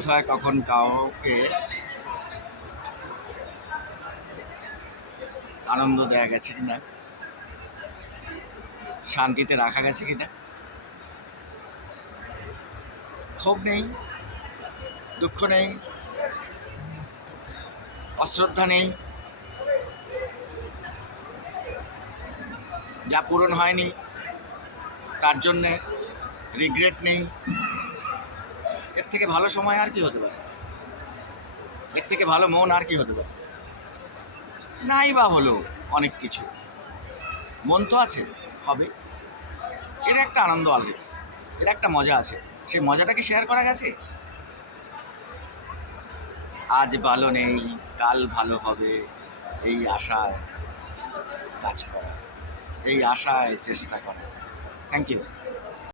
কোথায় কখন কাউকে আনন্দ দেয়া গেছে কিনা, শান্তিতে রাখা গেছে কিনা। ক্ষোভ নেই, দুঃখ নেই, অশ্রদ্ধা নেই, যা পূরণ হয়নি তার জন্যে রিগ্রেট নেই। এর থেকে ভালো সময় আর কি হতে পারে? এর থেকে ভালো মন আর কি হতে পারে? নাই বা হলো অনেক কিছু, মন তো আছে, হবে। এর একটা আনন্দ আছে, এর একটা মজা আছে, সেই মজাটা কি শেয়ার করা গেছে? আজ ভালো নেই, কাল ভালো হবে, এই আশায় কাজ করা, এই আশায় চেষ্টা করা। Thank you.